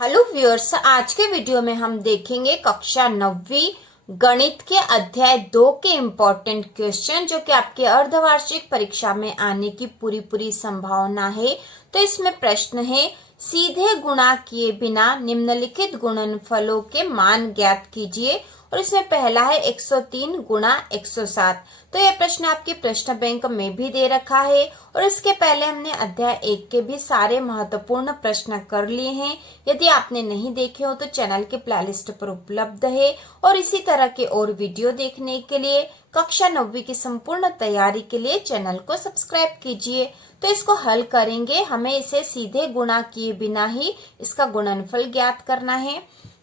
Hello viewers, आज के video में हम देखेंगे कक्षा 9वीं गणित के अध्याय 2 के इम्पोर्टेंट क्वेश्चन जो कि आपके अर्धवार्षिक परीक्षा में आने की पूरी संभावना है। तो इसमें प्रश्न है, सीधे गुणा किए बिना निम्नलिखित गुणनफलों के मान ज्ञात कीजिए। और इसमें पहला है 103 गुणा 107। तो यह प्रश्न आपके प्रश्न बैंक में भी दे रखा है और इसके पहले हमने अध्याय 1 के भी सारे महत्वपूर्ण प्रश्न कर लिए हैं। यदि आपने नहीं देखे हो तो चैनल के प्लेलिस्ट पर उपलब्ध है। और इसी तरह के और वीडियो देखने के लिए कक्षा 9वीं की संपूर्ण तैयारी के लिए चैनल को सब्सक्राइब कीजिए। तो इसको हल करेंगे, हमें इसे सीधे गुणा किए बिना ही इसका गुणनफल ज्ञात करना है।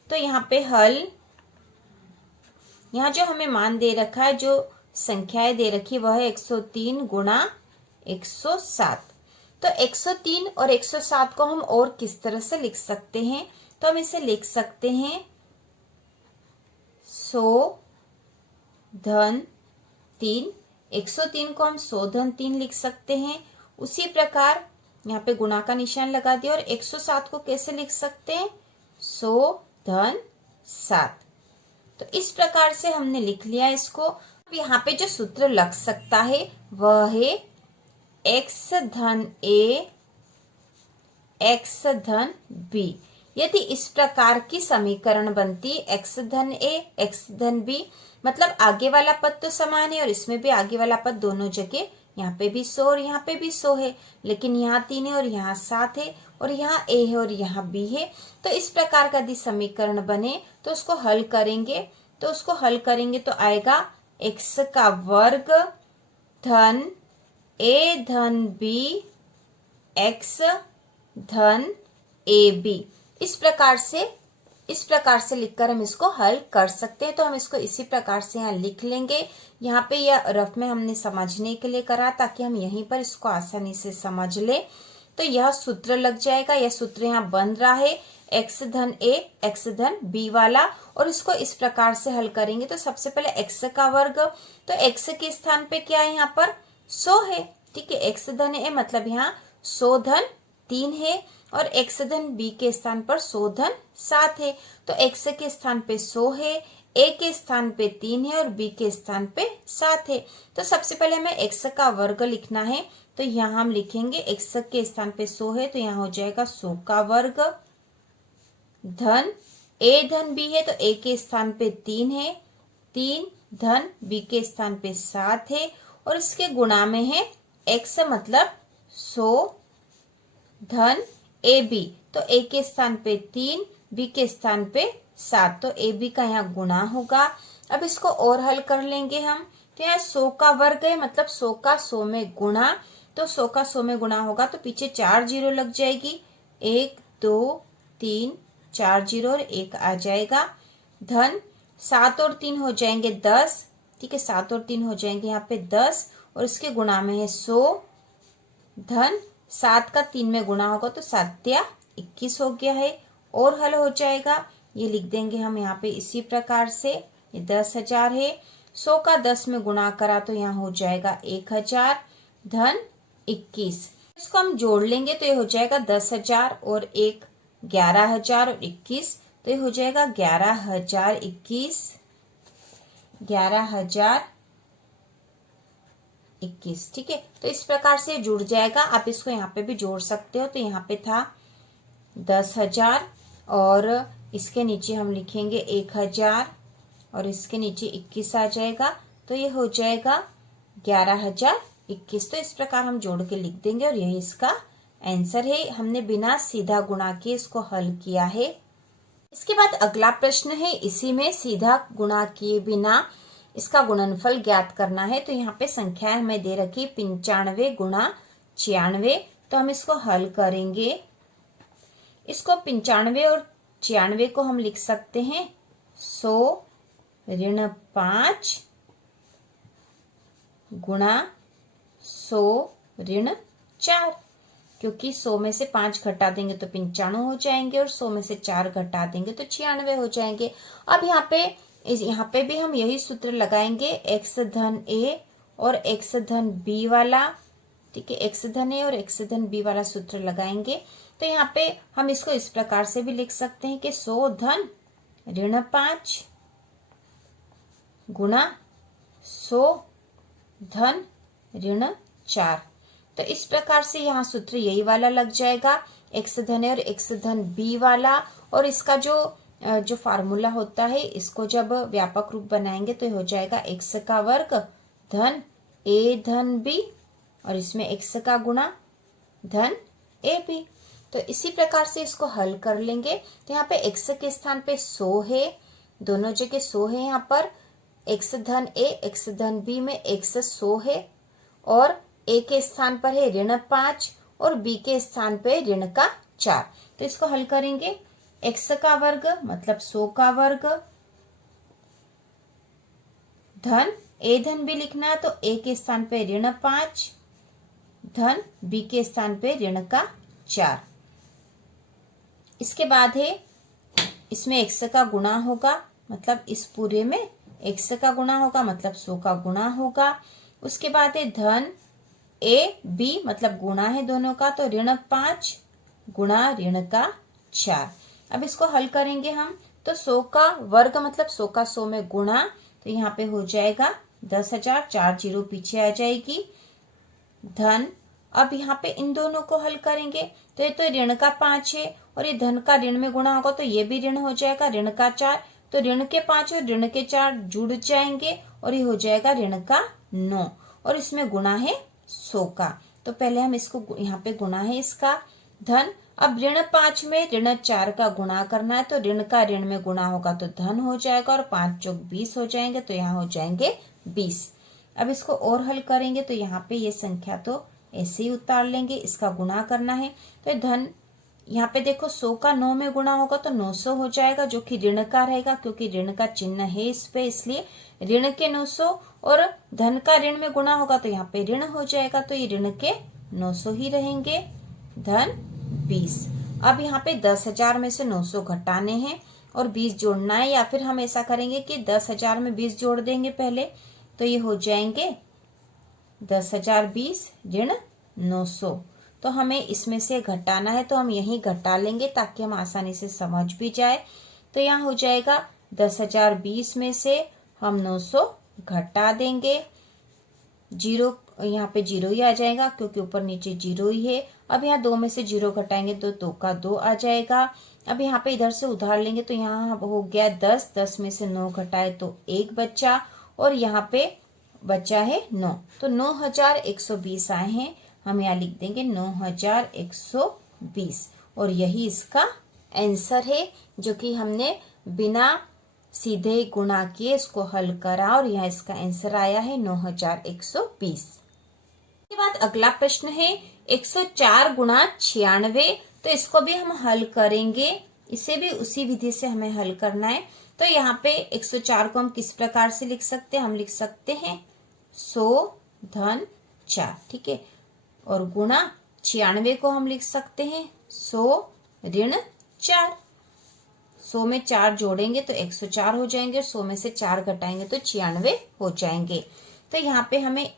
तो यहाँ पे हल, यहाँ जो हमें मान दे रखा है, जो संख्याएं दे रखी वह है 103 गुणा 107। तो 103 और 107 को हम और किस तरह से लिख सकते हैं? तो हम इसे लिख सकते हैं 100 धन 3। 103 को हम 100 धन 3 लिख सकते हैं। उसी प्रकार यहाँ पे गुणा का निशान लगा दिया। और 107 को कैसे लिख सकते हैं? 100 धन 7। तो इस प्रकार से हमने लिख लिया इसको। यहाँ पे जो सूत्र लग सकता है वह है x धन a x धन b। यदि इस प्रकार की समीकरण बनती x धन a x धन b, मतलब आगे वाला पद तो समान है और इसमें भी आगे वाला पद दोनों जगह, यहाँ पे भी 100 और यहाँ पे भी 100 है, लेकिन यहाँ 3 है और यहाँ 7 है और यहाँ a है और यहाँ b है। तो इस प्रकार का यदि समीकरण बने तो उसको हल करेंगे तो आएगा x का वर्ग धन a धन b x धन ए बी। इस प्रकार से लिखकर हम इसको हल कर सकते हैं। तो हम इसको इसी प्रकार से यहाँ लिख लेंगे। यहाँ पे यह रफ में हमने समझने के लिए करा ताकि हम यहीं पर इसको आसानी से समझ ले। तो यह सूत्र लग जाएगा, यह सूत्र यहाँ बन रहा है x धन a x धन b वाला। और इसको इस प्रकार से हल करेंगे तो सबसे पहले x का वर्ग, तो x के स्थान पे क्या है? यहाँ पर 100 है, ठीक है। x धन a मतलब यहाँ 100 धन 3 है और x धन b के स्थान पर 100 धन 7 है। तो x के स्थान पे 100 है, a के स्थान पे 3 है और b के स्थान पे 7 है। तो सबसे पहले हमें x का वर्ग लिखना है। तो यहाँ हम लिखेंगे x के स्थान पे 100 है तो यहाँ हो जाएगा 100 का वर्ग धन a धन b है तो a के स्थान पे 3 है, 3 धन b के स्थान पे 7 है और इसके गुणा में है x मतलब 100 धन ए बी। तो a के स्थान पे 3, b के स्थान पे 7, तो ए बी का यहाँ गुणा होगा। अब इसको और हल कर लेंगे हम। तो यहाँ 100 का वर्ग है मतलब 100 का 100 में गुणा, तो 100 का 100 में गुणा होगा तो पीछे 4 जीरो लग जाएगी, 1 2 3 4 जीरो और 1 आ जाएगा। धन 7 और 3 हो जाएंगे 10, ठीक है। 7 और 3 हो जाएंगे यहाँ पे 10 और इसके गुणा में है 100 धन 7 का 3 में गुणा होगा तो 7 या 21 हो गया है और हल हो जाएगा। ये लिख देंगे हम यहाँ पे इसी प्रकार से। ये 10,000 है, 100 का 10 में गुणा करा तो यहाँ हो जाएगा 1000 धन 21। इसको हम जोड़ लेंगे तो ये हो जाएगा 10,000 और 1 11,000 और 21, तो ये हो जाएगा 11,021 11,021, ठीक है। तो इस प्रकार से जुड़ जाएगा। आप इसको यहाँ पे भी जोड़ सकते हो। तो यहाँ पे था 10,000 और इसके नीचे हम लिखेंगे 1,000 और इसके नीचे 21 आ जाएगा तो ये हो जाएगा 11,021। तो इस प्रकार हम जोड़ के लिख देंगे और यही इसका आंसर है। हमने बिना सीधा गुणा किए इसको हल किया है। इसके बाद अगला प्रश्न है, इसी में सीधा गुणा किए बिना इसका गुणनफल ज्ञात करना है। तो यहाँ पे संख्याएं हमें दे रखी 95 गुणा 96। तो हम इसको हल करेंगे। इसको 95 और 96 को हम लिख सकते हैं 100 ऋण 5 गुणा 100 ऋण 4, क्योंकि 100 में से 5 घटा देंगे तो 95 हो जाएंगे और 100 में से 4 घटा देंगे तो 96 हो जाएंगे। अब यहाँ पे भी हम यही सूत्र लगाएंगे, x धन a और x धन b वाला, ठीक है। x धन a और x धन b वाला सूत्र लगाएंगे। तो यहाँ पे हम इसको इस प्रकार से भी लिख सकते हैं कि 100 धन ऋण 5 गुणा 100 धन ऋण 4। तो इस प्रकार से यहाँ सूत्र यही वाला लग जाएगा, x धन है और x धन b वाला। और इसका जो फार्मूला होता है, इसको जब व्यापक रूप बनाएंगे तो हो जाएगा x का वर्ग धन a धन b और इसमें x का गुणा धन ए बी। तो इसी प्रकार से इसको हल कर लेंगे। तो यहाँ पे x के स्थान पे 100 है, दोनों जगह 100 है। यहाँ पर x धन a x धन b में x 100 है और a के स्थान पर है ऋण 5 और b के स्थान पे ऋण का 4। तो इसको हल करेंगे, x का वर्ग मतलब 100 का वर्ग धन a धन b लिखना है तो a के स्थान पे ऋण 5 धन b के स्थान पे ऋण का 4। इसके बाद है इसमें x का गुणा होगा, मतलब इस पूरे में x का गुणा होगा, मतलब 100 का गुणा होगा। उसके बाद है धन a b मतलब गुणा है दोनों का, तो ऋण 5 गुणा ऋण का 4। अब इसको हल करेंगे हम, तो 100 का वर्ग मतलब 100 का 100 में गुणा, तो यहाँ पे हो जाएगा 10,000, 4 जीरो पीछे आ जाएगी धन। अब यहाँ पे इन दोनों को हल करेंगे तो ये तो ऋण का 5 है और ये धन का ऋण में गुणा होगा तो ये भी ऋण हो जाएगा, ऋण का 4। तो ऋण के 5 और ऋण के 4 जुड़ जाएंगे और ये हो जाएगा ऋण का 9 और इसमें गुणा है 100 का। तो पहले हम इसको यहाँ पे गुणा है इसका धन। अब ऋण 5 में ऋण 4 का गुणा करना है, तो ऋण का ऋण में गुणा होगा तो धन हो जाएगा और 5 चौक 20 हो जाएंगे, तो यहाँ हो जाएंगे 20। अब इसको और हल करेंगे तो यहाँ पे ये संख्या तो ऐसे ही उतार लेंगे, इसका गुणा करना है। तो धन यहाँ पे देखो 100 का 9 में गुणा होगा तो 900 हो जाएगा, जो कि ऋण का रहेगा क्योंकि ऋण का चिन्ह है इस पे, इसलिए ऋण के 900। और धन का ऋण में गुणा होगा तो यहाँ पे ऋण हो जाएगा, तो ये ऋण के 900 ही रहेंगे धन 20। अब यहाँ पे 10,000 में से 900 घटाने हैं और 20 जोड़ना है, या फिर हम ऐसा करेंगे कि 10,000 में 20 जोड़ देंगे पहले, तो ये हो जाएंगे 10,000 20 ऋण 900। तो हमें इसमें से घटाना है तो हम यही घटा लेंगे ताकि हम आसानी से समझ भी जाए। तो यहाँ हो जाएगा 10,000 20 में से हम 900 घटा देंगे, जीरो यहाँ पे जीरो ही आ जाएगा क्योंकि ऊपर नीचे जीरो ही है। अब यहाँ 2 में से 0 घटाएंगे तो 2 का 2 आ जाएगा। अब यहाँ पे इधर से उधार लेंगे तो यहाँ हो गया 10, 10 में से 9 घटाए तो 1 बचा और यहाँ पे बचा है 9, तो 9,120 आए हैं। हम यहाँ लिख देंगे 9,120 और यही इसका आंसर है, जो कि हमने बिना सीधे गुणा किए इसको हल करा और यहाँ इसका आंसर आया है 9,120। के बाद अगला प्रश्न है 104 गुणा 96। तो इसको भी हम हल करेंगे, इसे भी उसी विधि से हमें हल करना है। तो यहाँ पे 104 को हम किस प्रकार से लिख सकते हैं, हम लिख सकते हैं 100 धन 4, ठीक है, और गुणा 96 को हम लिख सकते हैं 100 ऋण 4। 100 में 4 जोड़ेंगे तो 104 हो जाएंगे और 100 में से 4 घटाएंगे तो 96 हो जाएंगे। तो यहाँ पे हमें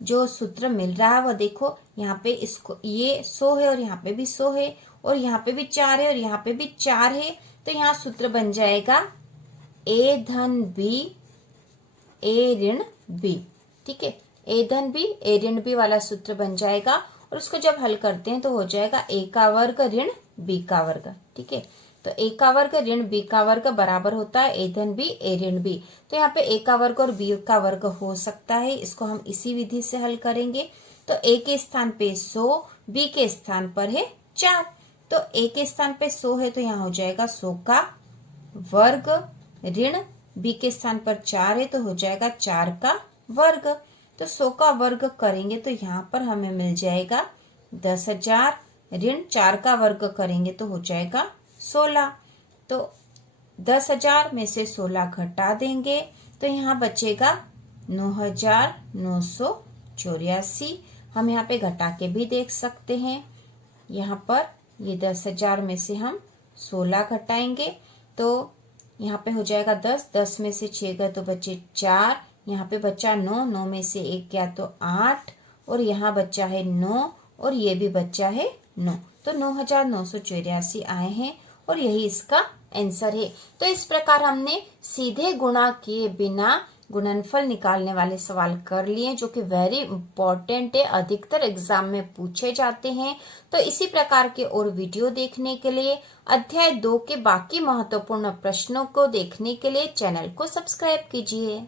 जो सूत्र मिल रहा है वो देखो, यहाँ पे इसको ये 100 है और यहाँ पे भी 100 है और यहाँ पे भी 4 है और यहाँ पे भी 4 है। तो यहाँ सूत्र बन जाएगा a धन b a ऋण b, ठीक है, a धन b a ऋण b वाला सूत्र बन जाएगा और उसको जब हल करते हैं तो हो जाएगा a का वर्ग ऋण b का वर्ग, ठीक है। तो a का वर्ग ऋण b का वर्ग बराबर होता है a धन b a ऋण b। तो यहाँ पे a का वर्ग और b का वर्ग हो सकता है, इसको हम इसी विधि से हल करेंगे। तो a के स्थान पे 100, b के स्थान पर है 4। तो a के स्थान पे 100 है तो यहाँ हो जाएगा 100 का वर्ग ऋण b के स्थान पर 4 है तो हो जाएगा 4 का वर्ग। तो 100 का वर्ग करेंगे तो यहाँ पर हमें मिल जाएगा 10,000 ऋण 4 का वर्ग करेंगे तो हो जाएगा 16। तो 10,000 में से 16 घटा देंगे तो यहाँ बचेगा 9,984। हम यहाँ पे घटा के भी देख सकते हैं। यहाँ पर ये 10,000 में से हम 16 घटाएंगे तो यहाँ पे हो जाएगा 10, 10 में से 6 गए तो बचे 4, यहाँ पे बचा 9, 9 में से 1 गया तो 8 और यहाँ बचा है 9 और ये भी बचा है 9। तो 9984 आए हैं और यही इसका आंसर है। तो इस प्रकार हमने सीधे गुणा किए बिना गुणनफल निकालने वाले सवाल कर लिए, जो कि वेरी इंपॉर्टेंट है, अधिकतर एग्जाम में पूछे जाते हैं। तो इसी प्रकार के और वीडियो देखने के लिए, अध्याय 2 के बाकी महत्वपूर्ण प्रश्नों को देखने के लिए चैनल को सब्सक्राइब कीजिए।